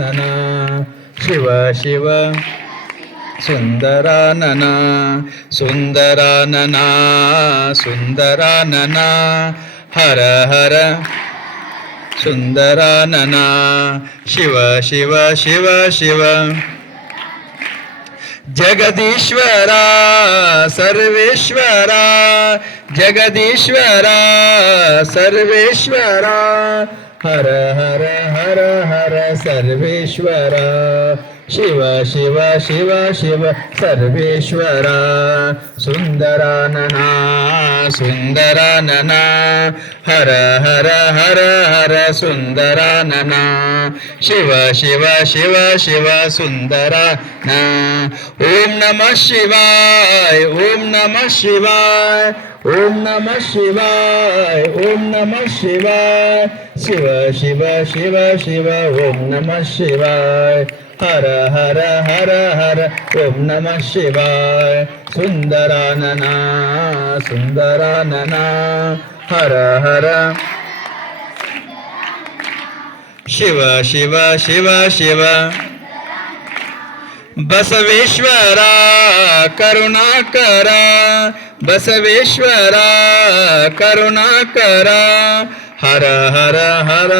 ಸುಂದರಾನನ ಶಿವ ಶಿವ ಸುಂದರಾನನ ಸುಂದರಾನನ ಸುಂದರಾನನ ಹರ ಹರ ಸುಂದರಾನನ ಶಿವ ಶಿವ ಶಿವ ಶಿವ ಜಗದೀಶ್ವರ ಸರ್ವೇಶ್ವರ ಜಗದೀಶ್ವರ ಸರ್ವೇಶ್ವರ हर हर हर हर सर्वेश्वर। शिव शिव शिव शिव सर्वेश्वर। सुंदर सुन्दरानना। हर हर हर हर सुन्दरानना। शिव शिव शिव शिव सुन्दरा ॐ नमः शिवाय, ओम नमः शिवाय। ओम नमः शिवाय, ओम नमः शिवाय, शिव शिव शिव शिव, ओम नमः शिवाय। हर हर हर हर, ओम नमः शिवाय। सुन्दरानना सुन्दरानना हर हर। शिव शिव शिव शिव। बसवेश्वरा करुणाकरा ಬಸವೇಶ್ವರ ಕರುಣಾಕರ ಹರ ಹರ ಹರ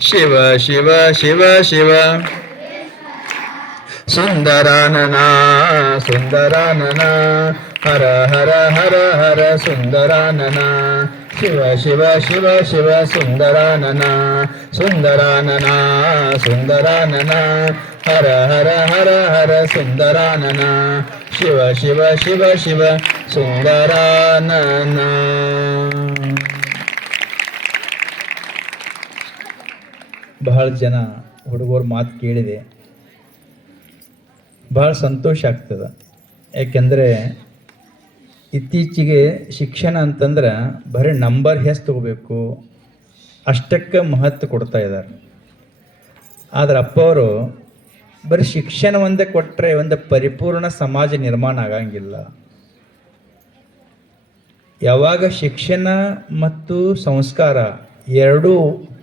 ಶಿವ ಶಿವ ಶಿವ ಶಿವ ಸುಂದರಾನನ ಸುಂದರಾನನ ಹರ ಹರ ಹರ ಹರ ಸುಂದರಾನನ ಶಿವ ಶಿವ ಶಿವ ಶಿವ ಸುಂದರಾನನ ಸುಂದರಾನನ ಸುಂದರಾನನ ಹರ ಹರ ಹರ ಹರ ಸುಂದರಾನನ ಶಿವ ಶಿವ ಶಿವ ಶಿವ ಸುಂದರಾನನ ಬಹಳ ಜನ ಹುಡುಗರ ಮಾತು ಕೇಳಿದೆ. ಬಹಳ ಸಂತೋಷ ಆಗ್ತದೆ. ಯಾಕೆಂದರೆ ಇತ್ತೀಚೆಗೆ ಶಿಕ್ಷಣ ಅಂತಂದ್ರೆ ಬರೀ ನಂಬರ್ ಹೆಸ್ ತಗೋಬೇಕು, ಅಷ್ಟಕ್ಕೆ ಮಹತ್ವ ಕೊಡ್ತಾ ಇದ್ದಾರೆ. ಆದ್ರೆ ಅಪ್ಪವರು ಬರೀ ಶಿಕ್ಷಣ ಒಂದೇ ಕೊಟ್ಟರೆ ಒಂದು ಪರಿಪೂರ್ಣ ಸಮಾಜ ನಿರ್ಮಾಣ ಆಗಂಗಿಲ್ಲ. ಯಾವಾಗ ಶಿಕ್ಷಣ ಮತ್ತು ಸಂಸ್ಕಾರ ಎರಡೂ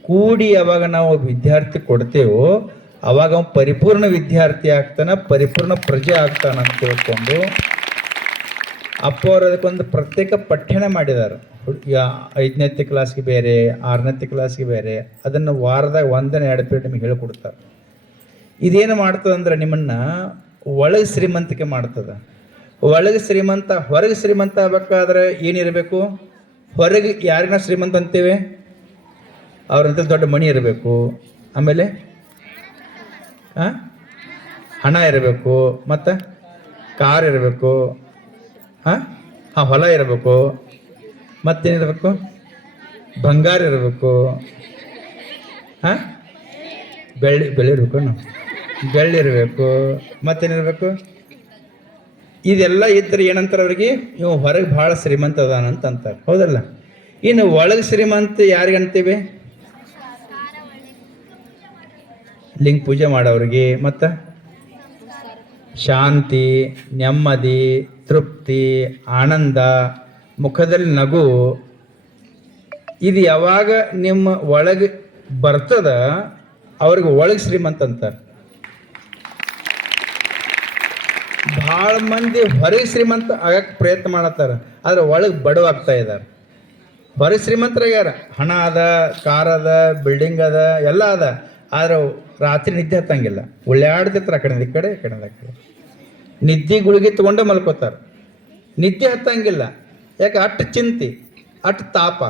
ಕೂಡಿ ಯಾವಾಗ ನಾವು ವಿದ್ಯಾರ್ಥಿ ಕೊಡ್ತೇವೋ, ಅವಾಗ ಅವನು ಪರಿಪೂರ್ಣ ವಿದ್ಯಾರ್ಥಿ ಆಗ್ತಾನೆ, ಪರಿಪೂರ್ಣ ಪ್ರಜೆ ಆಗ್ತಾನ ಅಂತ ತಿಳ್ಕೊಂಡು ಅಪ್ಪ ಅವರು ಅದಕ್ಕೊಂದು ಪ್ರತ್ಯೇಕ ಪಠ್ಯನ ಮಾಡಿದ್ದಾರೆ ಐದನೇತಿ ಕ್ಲಾಸ್ಗೆ ಬೇರೆ ಆರನೇತಿ ಕ್ಲಾಸ್ಗೆ ಬೇರೆ, ಅದನ್ನು ವಾರದಾಗ ಒಂದನೇ ಎರಡು ಪೀರಿಯಡ್ ನಿಮಗೆ ಹೇಳ್ಕೊಡ್ತಾರೆ. ಇದೇನು ಮಾಡ್ತದೆ ಅಂದ್ರೆ ನಿಮ್ಮನ್ನು ಒಳಗೆ ಶ್ರೀಮಂತಿಕೆ ಮಾಡ್ತದ. ಒಳಗೆ ಶ್ರೀಮಂತ, ಹೊರಗೆ ಶ್ರೀಮಂತ ಆಗ್ಬೇಕಾದ್ರೆ ಏನಿರಬೇಕು? ಹೊರಗೆ ಯಾರಿನ ಶ್ರೀಮಂತ ಅಂತೇವೆ? ಅವ್ರಂತ ದೊಡ್ಡ ಮಣಿ ಇರಬೇಕು. ಆಮೇಲೆ? ಹಣ ಇರಬೇಕು. ಮತ್ತು? ಕಾರ್ ಇರಬೇಕು. ಹಾಂ ಹೊಲ ಇರಬೇಕು. ಮತ್ತೇನಿರಬೇಕು? ಬಂಗಾರ ಇರಬೇಕು. ಹಾಂ ಬೆಳ್ಳಿ ಬೆಳ್ಳಿ ಇರಬೇಕು ನಾವು ಬೆಳ್ಳಿ ಇರಬೇಕು ಮತ್ತೇನಿರಬೇಕು? ಇದೆಲ್ಲ ಇದ್ರೆ ಏನಂತಾರೆ ಅವ್ರಿಗೆ? ನೀವು ಹೊರಗೆ ಭಾಳ ಶ್ರೀಮಂತ ಅದಾನಂತ ಅಂತಾರೆ ಹೌದಲ್ಲ? ಇನ್ನು ಒಳಗೆ ಶ್ರೀಮಂತ ಯಾರಿಗೆ ಅಂತೀವಿ? ಲಿಂಗ ಪೂಜೆ ಮಾಡೋರಿಗೆ ಮತ್ತು? ಶಾಂತಿ, ನೆಮ್ಮದಿ, ತೃಪ್ತಿ, ಆನಂದ, ಮುಖದಲ್ಲಿ ನಗು. ಇದು ಯಾವಾಗ ನಿಮ್ಮ ಒಳಗೆ ಬರ್ತದ, ಅವ್ರಿಗೆ ಒಳಗೆ ಶ್ರೀಮಂತ ಅಂತಾರೆ. ಭಾಳ ಮಂದಿ ಹೊರಗೆ ಶ್ರೀಮಂತ ಆಗಕ್ಕೆ ಪ್ರಯತ್ನ ಮಾಡತ್ತಾರ, ಆದ್ರೆ ಒಳಗೆ ಬಡವಾಗ್ತಾ ಇದ್ದಾರೆ ಹೊರಗೆ ಶ್ರೀಮಂತರಾಗ್ಯಾರ ಹಣ ಅದ, ಕಾರ್ ಅದ ಬಿಲ್ಡಿಂಗ್ ಅದ, ಎಲ್ಲ ಅದ. ಆದ್ರೆ ರಾತ್ರಿ ನಿದ್ದೆ ಹತ್ತಂಗಿಲ್ಲ. ಉಳ್ಳಾಡ್ತಿರ್ತಾರೆ ಆ ಕಡೆ, ಈ ಕಡೆ ಈ ಕಡೆ ನಿದ್ದೆ ಗುಳಿಗೆ ತೊಗೊಂಡೆ ಮಲ್ಕೋತಾರೆ. ನಿದ್ದೆ ಹತ್ತಂಗಿಲ್ಲ. ಯಾಕೆ? ಅಟ್ಟು ಚಿಂತೆ ಅಟ್ಟು ತಾಪ.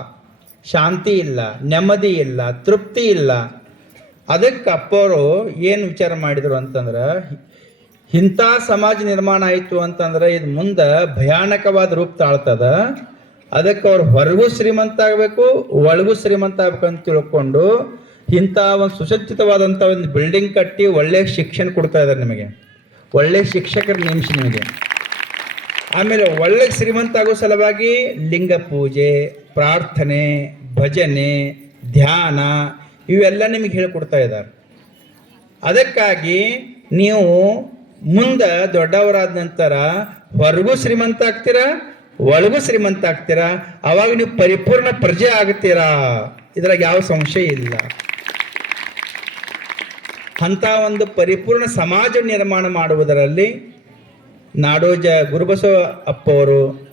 ಶಾಂತಿ ಇಲ್ಲ, ನೆಮ್ಮದಿ ಇಲ್ಲ, ತೃಪ್ತಿ ಇಲ್ಲ. ಅದಕ್ಕೆ ಅಪ್ಪವರು ಏನು ವಿಚಾರ ಮಾಡಿದರು ಅಂತಂದ್ರೆ ಇಂಥ ಸಮಾಜ ನಿರ್ಮಾಣ ಆಯಿತು ಅಂತಂದ್ರೆ ಇದು ಮುಂದೆ ಭಯಾನಕವಾದ ರೂಪ ತಾಳ್ತದ. ಅದಕ್ಕೆ ಅವ್ರು ಹೊರಗೂ ಶ್ರೀಮಂತ ಆಗಬೇಕು, ಒಳಗೂ ಶ್ರೀಮಂತ ಆಗ್ಬೇಕು ಅಂತ ತಿಳ್ಕೊಂಡು ಇಂಥ ಒಂದು ಸುಸಜ್ಜಿತವಾದಂಥ ಒಂದು ಬಿಲ್ಡಿಂಗ್ ಕಟ್ಟಿ ಒಳ್ಳೆ ಶಿಕ್ಷಣ ಕೊಡ್ತಾ ಇದ್ದಾರೆ ನಿಮಗೆ. ಒಳ್ಳೆ ಶಿಕ್ಷಕರ ನೇಮಿಸಿ ನಿಮಗೆ. ಆಮೇಲೆ ಒಳ್ಳೆ ಶ್ರೀಮಂತ ಆಗೋ ಸಲುವಾಗಿ ಲಿಂಗ ಪೂಜೆ, ಪ್ರಾರ್ಥನೆ, ಭಜನೆ, ಧ್ಯಾನ ಇವೆಲ್ಲ ನಿಮಗೆ ಹೇಳ್ಕೊಡ್ತಾ ಇದ್ದಾರೆ ಅದಕ್ಕಾಗಿ ನೀವು ಮುಂದೆ ದೊಡ್ಡವರಾದ ನಂತರ ಹೊರಗೂ ಶ್ರೀಮಂತ ಆಗ್ತೀರಾ? ಒಳಗೂ ಶ್ರೀಮಂತ ಆಗ್ತೀರಾ? ಅವಾಗ ನೀವು ಪರಿಪೂರ್ಣ ಪ್ರಜೆ ಆಗ್ತೀರಾ? ಇದ್ರಾಗ ಯಾವ ಸಂಶಯ ಇಲ್ಲ. ಅಂತ ಒಂದು ಪರಿಪೂರ್ಣ ಸಮಾಜ ನಿರ್ಮಾಣ ಮಾಡುವುದರಲ್ಲಿ ನಾಡೋಜ ಗುರುಬಸವ ಅಪ್ಪವರು,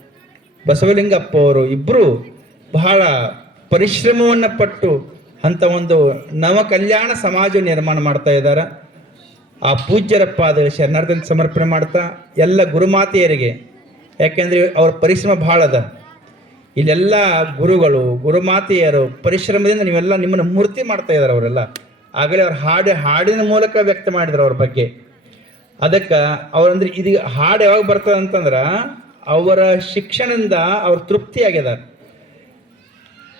ಬಸವಲಿಂಗ ಅಪ್ಪವರು ಇಬ್ಬರು ಬಹಳ ಪರಿಶ್ರಮವನ್ನು ಪಟ್ಟು ಅಂಥ ಒಂದು ನವ ಕಲ್ಯಾಣ ಸಮಾಜ ನಿರ್ಮಾಣ ಮಾಡ್ತಾ ಇದ್ದಾರೆ. ಆ ಪೂಜ್ಯರ ಪಾದ ಶರಣಾರ್ಥನ ಸಮರ್ಪಣೆ ಮಾಡ್ತಾ ಎಲ್ಲ ಗುರುಮಾತೆಯರಿಗೆ, ಯಾಕೆಂದರೆ ಅವ್ರ ಪರಿಶ್ರಮ ಭಾಳ ಅದ. ಇಲ್ಲೆಲ್ಲ ಗುರುಗಳು, ಗುರುಮಾತೆಯರು ಪರಿಶ್ರಮದಿಂದ ನೀವೆಲ್ಲ ನಿಮ್ಮನ್ನು ಮೂರ್ತಿ ಮಾಡ್ತಾ ಇದ್ದಾರೆ ಅವರೆಲ್ಲ. ಆಗಲೇ ಅವ್ರ ಹಾಡು, ಹಾಡಿನ ಮೂಲಕ ವ್ಯಕ್ತ ಮಾಡಿದ್ರು ಅವ್ರ ಬಗ್ಗೆ. ಅದಕ್ಕೆ ಅವ್ರಂದ್ರೆ ಇದು ಹಾಡು ಯಾವಾಗ ಬರ್ತದೆ ಅಂತಂದ್ರೆ ಅವರ ಶಿಕ್ಷಣದಿಂದ ಅವ್ರು ತೃಪ್ತಿ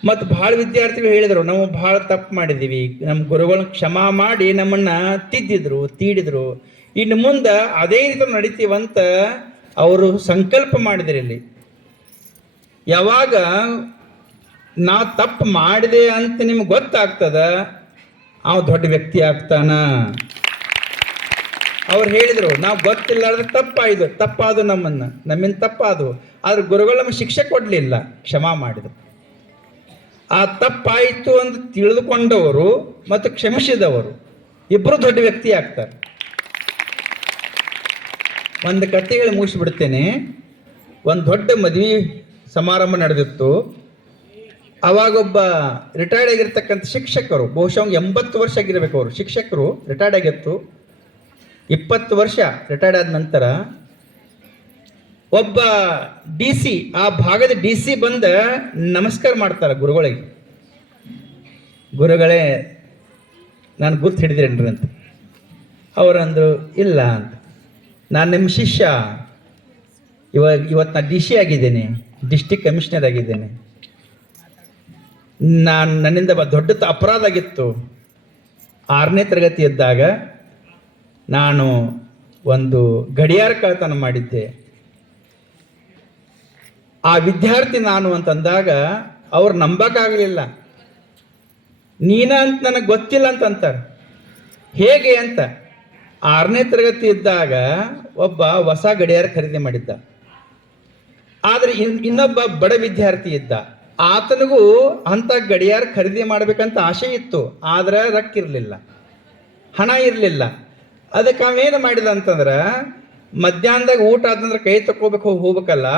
ಮತ್ತು ಭಾಳ ವಿದ್ಯಾರ್ಥಿಗಳು ಹೇಳಿದರು, ನಾವು ಭಾಳ ತಪ್ಪು ಮಾಡಿದ್ದೀವಿ. ನಮ್ಮ ಗುರುಗಳನ್ನ ಕ್ಷಮಾ ಮಾಡಿ ನಮ್ಮನ್ನು ತಿದ್ದಿದ್ರು, ತೀಡಿದ್ರು. ಇನ್ನು ಮುಂದೆ ಅದೇ ರೀತಿ ನಡಿತೀವಂತ ಅವರು ಸಂಕಲ್ಪ ಮಾಡಿದ್ರು ಇಲ್ಲಿ. ಯಾವಾಗ ನಾ ತಪ್ಪು ಮಾಡಿದೆ ಅಂತ ನಿಮ್ಗೆ ಗೊತ್ತಾಗ್ತದ? ಅವ ದೊಡ್ಡ ವ್ಯಕ್ತಿ ಆಗ್ತಾನ. ಅವ್ರು ಹೇಳಿದರು, ನಾವು ಗೊತ್ತಿಲ್ಲಾರ್ದೆ ತಪ್ಪಾಯ್ದು ತಪ್ಪಾದು ನಮ್ಮನ್ನು. ನಮ್ಮಿಂದ ತಪ್ಪಾದು ಆದ್ರೆ ಗುರುಗಳು ನಮ್ಗೆ ಶಿಕ್ಷೆ ಕೊಡಲಿಲ್ಲ, ಕ್ಷಮಾ ಮಾಡಿದರು. ಆ ತಪ್ಪಾಯಿತು ಅಂತ ತಿಳಿದುಕೊಂಡವರು ಮತ್ತು ಕ್ಷಮಿಸಿದವರು. ಇಬ್ಬರು ದೊಡ್ಡ ವ್ಯಕ್ತಿ ಆಗ್ತಾರೆ. ಒಂದು ಕತೆ ಹೇಳಿ ಮುಗಿಸ್ಬಿಡ್ತೇನೆ ಒಂದು ದೊಡ್ಡ ಮದುವೆ ಸಮಾರಂಭ ನಡೆದಿತ್ತು. ಅವಾಗೊಬ್ಬ ರಿಟೈರ್ಡ್ ಆಗಿರ್ತಕ್ಕಂಥ ಶಿಕ್ಷಕರು, ಬಹುಶಃ ಎಂಬತ್ತು ವರ್ಷ ಆಗಿರಬೇಕು ಅವರು. ಶಿಕ್ಷಕರು ರಿಟೈರ್ಡ್ ಆಗಿತ್ತು. ಇಪ್ಪತ್ತು ವರ್ಷ ರಿಟೈರ್ಡ್ ಆದ ನಂತರ ಒಬ್ಬ ಡಿ ಸಿ, ಆ ಭಾಗದ ಡಿ ಸಿ ಬಂದ ನಮಸ್ಕಾರ ಮಾಡ್ತಾರೆ ಗುರುಗಳಿಗೆ. ಗುರುಗಳೇ, ನಾನು ಗುರ್ತು ಹಿಡಿದ್ರೇನ್ರಿ ಅಂತ. ಅವರಂದ್ರು, ಇಲ್ಲ ಅಂತ. ನಾನು ನಿಮ್ಮ ಶಿಷ್ಯ. ಇವ ಇವತ್ತು ನಾನು ಡಿ ಸಿ ಆಗಿದ್ದೇನೆ ಡಿಸ್ಟಿಕ್ ಕಮಿಷನರ್ ಆಗಿದ್ದೇನೆ. ನಾನು ನನ್ನಿಂದ ದೊಡ್ಡ ಅಪರಾಧ ಆಗಿತ್ತು. ಆರನೇ ತರಗತಿ ಇದ್ದಾಗ ನಾನು ಒಂದು ಗಡಿಯಾರ ಕಳ್ಳತನ ಮಾಡಿದ್ದೆ. ಆ ವಿದ್ಯಾರ್ಥಿ ನಾನು ಅಂತಂದಾಗ ಅವ್ರು ನಂಬಕ್ಕಾಗಲಿಲ್ಲ. ನೀನ ಅಂತ ನನಗೆ ಗೊತ್ತಿಲ್ಲ ಅಂತಂತಾರೆ ಹೇಗೆ ಅಂತ? ಆರನೇ ತರಗತಿ ಇದ್ದಾಗ ಒಬ್ಬ ಹೊಸ ಗಡಿಯಾರ ಖರೀದಿ ಮಾಡಿದ್ದ. ಆದರೆ ಇನ್, ಇನ್ನೊಬ್ಬ ಬಡ ವಿದ್ಯಾರ್ಥಿ ಇದ್ದ. ಆತನಿಗೂ ಅಂಥ ಗಡಿಯಾರ ಖರೀದಿ ಮಾಡ್ಬೇಕಂತ ಆಸೆ ಇತ್ತು. ಆದ್ರೆ ರೊಕ್ಕಿರಲಿಲ್ಲ ಹಣ ಇರಲಿಲ್ಲ. ಅದಕ್ಕೆ ಅವೇನು ಮಾಡಿದ ಅಂತಂದ್ರೆ ಮಧ್ಯಾಹ್ನದಾಗ ಊಟ ಆದಂದ್ರೆ ಕೈ ತಗೋಬೇಕು ಹೋಗ್ಬೇಕಲ್ಲ,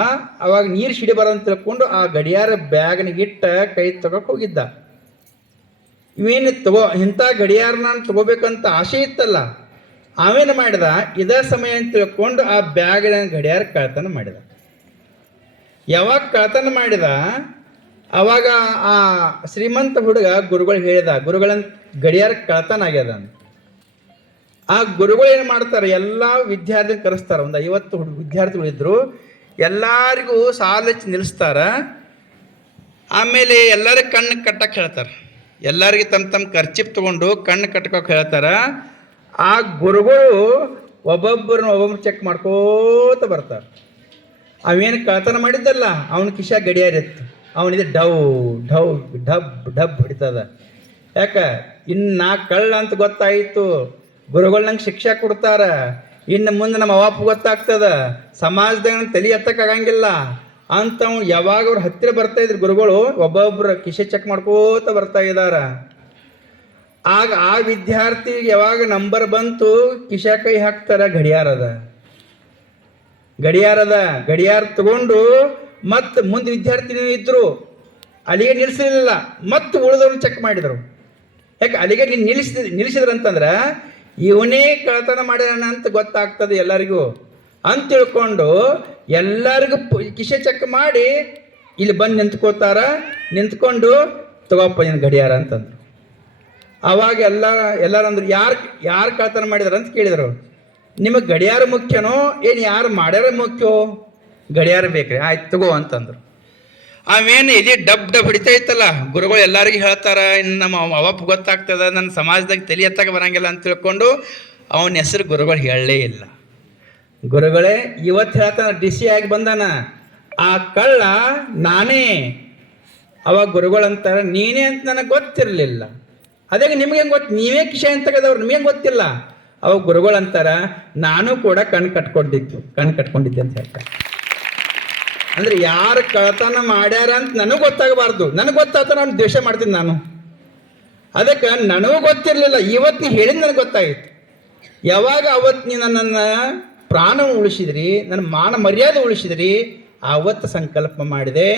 ಅವಾಗ ನೀರು ಸಿಡಿ ಅಂತ ತಿಳ್ಕೊಂಡು ಆ ಗಡಿಯಾರ ಬ್ಯಾಗ್ನಿಗಿಟ್ಟ ಕೈ ತಗೋಕ್ ಹೋಗಿದ್ದ. ಇವೇನು ತಗೋ, ಇಂಥ ಗಡಿಯಾರ ನಾನು ತಗೋಬೇಕಂತ ಆಸೆ ಇತ್ತಲ್ಲ. ಅವೇನು ಮಾಡಿದ? ಇದೇ ಸಮಯ ಅಂತ ತಿಳ್ಕೊಂಡು ಆ ಬ್ಯಾಗಿನ ಗಡಿಯಾರ ಕಳ್ತನ ಮಾಡಿದ. ಯಾವಾಗ ಕಳ್ತನ ಮಾಡಿದ? ಅವಾಗ ಆ ಶ್ರೀಮಂತ ಹುಡುಗ ಗುರುಗಳು ಹೇಳಿದ ಗುರುಗಳ ಗಡಿಯಾರ ಕಳ್ತನ ಆಗ್ಯದ ಅಂತ. ಆ ಗುರುಗಳು ಏನು ಮಾಡ್ತಾರೆ? ಎಲ್ಲ ವಿದ್ಯಾರ್ಥಿ ಕರೆಸ್ತಾರೆ. ಒಂದು ಐವತ್ತು ಹುಡುಗ ವಿದ್ಯಾರ್ಥಿಗಳು ಇದ್ರು. ಎಲ್ಲರಿಗೂ ಸಾಲ ನಿಲ್ಲಿಸ್ತಾರೆ ಆಮೇಲೆ ಎಲ್ಲರಿಗೂ ಕಣ್ಣು ಕಟ್ಟಕ್ಕೆ ಹೇಳ್ತಾರೆ. ಎಲ್ಲರಿಗೆ ತಮ್ಮ ತಮ್ಮ ಖರ್ಚಿಪ್ ತಗೊಂಡು ಕಣ್ಣು ಕಟ್ಕೋಕೆ ಹೇಳ್ತಾರ. ಆ ಗುರುಗಳು ಒಬ್ಬೊಬ್ಬರನ್ನ ಒಬ್ಬೊಬ್ರು ಚೆಕ್ ಮಾಡ್ಕೋತ ಬರ್ತಾರೆ. ಅವೇನು ಕಳ್ತನ ಮಾಡಿದ್ದಲ್ಲ? ಅವನ ಕಿಶ ಗಡಿಯಾರಿತ್ತು ಅವನಿದೆ ಡವ್ ಡವ್ ಡಬ್ ಡಬ್ ಹೊಡಿತದ. ಯಾಕ? ಇನ್ನು ನಾ ಕಳ್ಳ ಅಂತ ಗೊತ್ತಾಯಿತು. ಗುರುಗಳು ನಂಗೆ ಶಿಕ್ಷೆ ಕೊಡ್ತಾರ. ಇನ್ನು ಮುಂದೆ ನಮ್ಮ ಅವಾಪ್ ಗೊತ್ತಾಗ್ತದ, ಸಮಾಜದಾಗ ತಲೆ ಎತ್ತಕ್ಕಾಗಂಗಿಲ್ಲ ಅಂತ ಯಾವಾಗ ಅವ್ರ ಹತ್ತಿರ ಬರ್ತಾ ಇದ್ರು ಗುರುಗಳು, ಒಬ್ಬೊಬ್ರು ಕಿಶೆ ಚೆಕ್ ಮಾಡ್ಕೋತ ಬರ್ತಾ ಇದಾರ. ಆಗ ಆ ವಿದ್ಯಾರ್ಥಿಗೆ ಯಾವಾಗ ನಂಬರ್ ಬಂತು ಕಿಶ ಕೈ ಹಾಕ್ತಾರ ಗಡಿಯಾರದ. ಗಡಿಯಾರದ, ಗಡಿಯಾರ ತಗೊಂಡು ಮತ್ತೆ ಮುಂದೆ ವಿದ್ಯಾರ್ಥಿನೂ ಇದ್ರು. ಅಲ್ಲಿಗೆ ನಿಲ್ಲಿಸಲಿಲ್ಲ ಮತ್ತೆ ಉಳಿದವ್ರನ್ನ ಚೆಕ್ ಮಾಡಿದರು. ಯಾಕೆ ಅಲ್ಲಿಗೆ ನೀನು ನಿಲ್ಲಿಸಿದ ನಿಲ್ಲಿಸಿದ್ರಂತಂದ್ರೆ ಇವನೇ ಕಳ್ತನ ಮಾಡ್ಯಾನ ಅಂತ ಗೊತ್ತಾಗ್ತದೆ ಎಲ್ಲರಿಗೂ. ಅಂತ ತಿಳ್ಕೊಂಡು ಎಲ್ಲರಿಗೂ ಕಿಶೆ ಚೆಕ್ ಮಾಡಿ, ಇಲ್ಲಿ ಬಂದು ನಿಂತ್ಕೋತಾರ. ನಿಂತ್ಕೊಂಡು ತಗೋಪ್ಪ ನಿನ್ನ ಗಡಿಯಾರ ಅಂತಂದ್ರು. ಅವಾಗ ಎಲ್ಲ, ಎಲ್ಲರೂ ಅಂದ್ರು, ಯಾರು ಯಾರು ಕಳ್ತನ ಮಾಡಿದಾರ ಅಂತ ಕೇಳಿದರು. ನಿಮಗೆ ಗಡಿಯಾರ ಮುಖ್ಯನೋ, ಏನು ಯಾರು ಮಾಡ್ಯಾರ ಮುಖ್ಯೋ? ಗಡಿಯಾರ ಬೇಕ್ರಿ, ಆಯ್ತು ತಗೋ ಅಂತಂದ್ರು. ಅವೇನು ಎದೆ ಡಬ್ ಡಬ್ ಹಿಡಿತಾ ಇತ್ತಲ್ಲ. ಗುರುಗಳು ಎಲ್ಲರಿಗೂ ಹೇಳ್ತಾರೆ, ಇನ್ನು ನಮ್ಮ ಅವಪ್ಪ ಗೊತ್ತಾಗ್ತದ, ನನ್ನ ಸಮಾಜದಾಗ ತಲೆ ಎತ್ತಾಗ ಬರಂಗಿಲ್ಲ ಅಂತ ತಿಳ್ಕೊಂಡು ಅವನ ಹೆಸರು ಗುರುಗಳು ಹೇಳಲೇ ಇಲ್ಲ. ಗುರುಗಳೇ, ಇವತ್ತು ಹೇಳ್ತಾನ ಡಿ ಸಿ ಆಗಿ ಬಂದಾನ. ಆ ಕಳ್ಳ ನಾನೇ. ಅವಾಗ ಗುರುಗಳು ಅಂತಾರೆ, ನೀನೇ ಅಂತ ನನಗೆ ಗೊತ್ತಿರಲಿಲ್ಲ. ಅದೇ ನಿಮಗೆ ಗೊತ್ತು, ನೀವೇ ಕಿಶೆ ಅಂತ ನಿಮಗೆ ಗೊತ್ತಿಲ್ಲ. ಅವಾಗ ಗುರುಗಳು ಅಂತಾರ, ನಾನು ಕೂಡ ಕಣ್ ಕಟ್ಕೊಂಡಿದ್ದು ಕಣ್ ಕಟ್ಕೊಂಡಿದ್ದೆ ಅಂತ ಹೇಳ್ತಾರೆ. ಅಂದ್ರೆ ಯಾರು ಕಳತನ ಮಾಡ್ಯಾರ ಅಂತ ನನಗೆ ಗೊತ್ತಾಗಬಾರ್ದು. ನನಗೆ ಗೊತ್ತಾತ ನಾನು ದ್ವೇಷ ಮಾಡ್ತೀನಿ ನಾನು. ಅದಕ್ಕೆ ನನಗೂ ಗೊತ್ತಿರಲಿಲ್ಲ. ಇವತ್ತು ನೀ ಹೇಳಿದ ನನಗೆ ಗೊತ್ತಾಗಿತ್ತು ಯಾವಾಗ ಅವತ್ತು ನೀ ನನ್ನನ್ನು ಪ್ರಾಣ ಉಳಿಸಿದ್ರಿ, ನನ್ನ ಮಾನ ಮರ್ಯಾದೆ ಉಳಿಸಿದ್ರಿ, ಆವತ್ತು ಸಂಕಲ್ಪ ಮಾಡಿದೆ.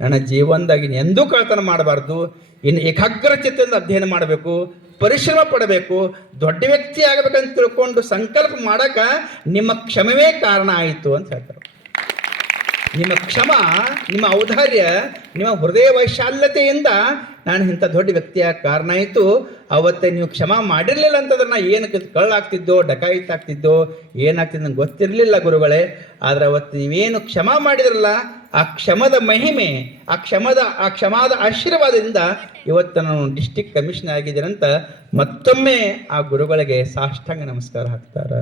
ನನ್ನ ಜೀವನದಾಗ ಎಂದೂ ಕಳ್ತನ ಮಾಡಬಾರ್ದು. ಇನ್ನು ಏಕಾಗ್ರ ಚಿತ್ತದಿಂದ ಅಧ್ಯಯನ ಮಾಡಬೇಕು, ಪರಿಶ್ರಮ ಪಡಬೇಕು, ದೊಡ್ಡ ವ್ಯಕ್ತಿ ಆಗಬೇಕಂತ ತಿಳ್ಕೊಂಡು ಸಂಕಲ್ಪ ಮಾಡಕ ನಿಮ್ಮ ಕ್ಷಮವೇ ಕಾರಣ ಆಯಿತು ಅಂತ ಹೇಳ್ತಾರೆ. ನಿಮ್ಮ ಕ್ಷಮ, ನಿಮ್ಮ ಔದಾರ್ಯ, ನಿಮ್ಮ ಹೃದಯ ವೈಶಾಲ್ಯತೆಯಿಂದ ನಾನು ಇಂಥ ದೊಡ್ಡ ವ್ಯಕ್ತಿಯ ಕಾರಣ ಆಯಿತು. ಅವತ್ತೆ ನೀವು ಕ್ಷಮ ಮಾಡಿರಲಿಲ್ಲ ಅಂತಂದ್ರೆ ನಾ ಏನು ಕಳ್ಳಾಗ್ತಿದ್ದೋ ಡಕಾಯಿತ್ ಆಗ್ತಿದ್ದೋ ಏನಾಗ್ತಿದ್ದು ನಂಗೆ ಗೊತ್ತಿರಲಿಲ್ಲ ಗುರುಗಳೇ. ಆದರೆ ಅವತ್ತು ನೀವೇನು ಕ್ಷಮ ಮಾಡಿದ್ರಲ್ಲ, ಆ ಕ್ಷಮದ ಮಹಿಮೆ, ಆ ಕ್ಷಮದ, ಆ ಕ್ಷಮಾದ ಆಶೀರ್ವಾದದಿಂದ ಇವತ್ತು ನಾನು ಡಿಸ್ಟ್ರಿಕ್ಟ್ ಕಮಿಷನರ್ ಆಗಿದ್ದೀನಂತ ಮತ್ತೊಮ್ಮೆ ಆ ಗುರುಗಳಿಗೆ ಸಾಷ್ಟಾಂಗ ನಮಸ್ಕಾರ ಹಾಕ್ತಾರೆ.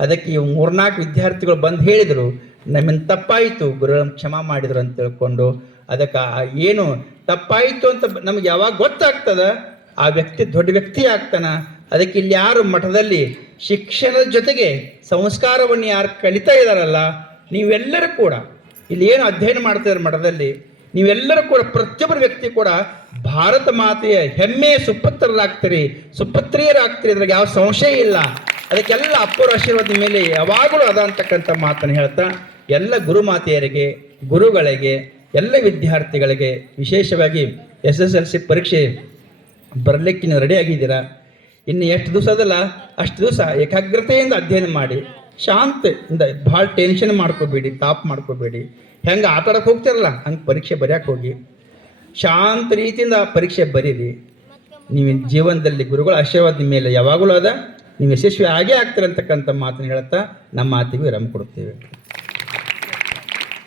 ಅದಕ್ಕೆ ಇವು ಮೂರ್ನಾಲ್ಕು ವಿದ್ಯಾರ್ಥಿಗಳು ಬಂದು ಹೇಳಿದರು ನಮ್ಮಿಂದ ತಪ್ಪಾಯಿತು. ಗುರು ಕ್ಷಮ ಮಾಡಿದ್ರು ಅಂತ ತಿಳ್ಕೊಂಡು ಅದಕ್ಕೆ ಏನು ತಪ್ಪಾಯಿತು ಅಂತ ನಮ್ಗೆ ಯಾವಾಗ ಗೊತ್ತಾಗ್ತದ? ಆ ವ್ಯಕ್ತಿ ದೊಡ್ಡ ವ್ಯಕ್ತಿ ಆಗ್ತಾನ. ಅದಕ್ಕೆ ಇಲ್ಲಿ ಯಾರು ಮಠದಲ್ಲಿ ಶಿಕ್ಷಣದ ಜೊತೆಗೆ ಸಂಸ್ಕಾರವನ್ನು ಯಾರು ಕಲಿತಾ ಇದ್ದಾರಲ್ಲ ನೀವೆಲ್ಲರೂ ಕೂಡ, ಇಲ್ಲಿ ಏನು ಅಧ್ಯಯನ ಮಾಡ್ತಿದ್ದಾರೆ ಮಠದಲ್ಲಿ, ನೀವೆಲ್ಲರೂ ಕೂಡ ಪ್ರತಿಯೊಬ್ಬರ ವ್ಯಕ್ತಿ ಕೂಡ ಭಾರತ ಮಾತೆಯ ಹೆಮ್ಮೆಯ ಸುಪುತ್ರರಾಗ್ತೀರಿ, ಸುಪುತ್ರಿಯರಾಗ್ತೀರಿ ಅದ್ರಾಗ ಯಾವ ಸಂಶಯ ಇಲ್ಲ. ಅದಕ್ಕೆಲ್ಲ ಅಪ್ಪರ ಆಶೀರ್ವಾದ ಮೇಲೆ ಯಾವಾಗಲೂ ಅದ ಅಂತಕ್ಕಂಥ ಮಾತನ್ನು ಹೇಳ್ತಾ ಎಲ್ಲ ಗುರುಮಾತೆಯರಿಗೆ, ಗುರುಗಳಿಗೆ, ಎಲ್ಲ ವಿದ್ಯಾರ್ಥಿಗಳಿಗೆ ವಿಶೇಷವಾಗಿ ಎಸ್ ಎಸ್ ಎಲ್ ಸಿ ಪರೀಕ್ಷೆ ಬರಲಿಕ್ಕೆ ನೀವು ರೆಡಿ ಆಗಿದ್ದೀರಾ? ಇನ್ನು ಎಷ್ಟು ದಿವಸ ಅದಲ್ಲ, ಅಷ್ಟು ದಿವಸ ಏಕಾಗ್ರತೆಯಿಂದ ಅಧ್ಯಯನ ಮಾಡಿ, ಶಾಂತಿಯಿಂದ ಭಾಳ ಟೆನ್ಷನ್ ಮಾಡ್ಕೋಬೇಡಿ, ತಾಪ್ ಮಾಡ್ಕೋಬೇಡಿ. ಹೆಂಗೆ ಆಟ ಆಡಕ್ಕೆ ಹೋಗ್ತಿರಲ್ಲ, ಹಂಗೆ ಪರೀಕ್ಷೆ ಬರೆಯಕ್ಕೆ ಹೋಗಿ. ಶಾಂತ ರೀತಿಯಿಂದ ಪರೀಕ್ಷೆ ಬರೀರಿ. ನೀವು ಜೀವನದಲ್ಲಿ ಗುರುಗಳ ಆಶೀರ್ವಾದ ಮೇಲೆ ಯಾವಾಗಲೂ ಅದ. ನೀವು ಯಶಸ್ವಿ ಆಗೇ ಆಗ್ತೀರಂತಕ್ಕಂಥ ಮಾತನ್ನು ಹೇಳುತ್ತಾ ನಮ್ಮ ಮಾತಿಗೆ ವಿರಾಮ ಕೊಡ್ತೇವೆ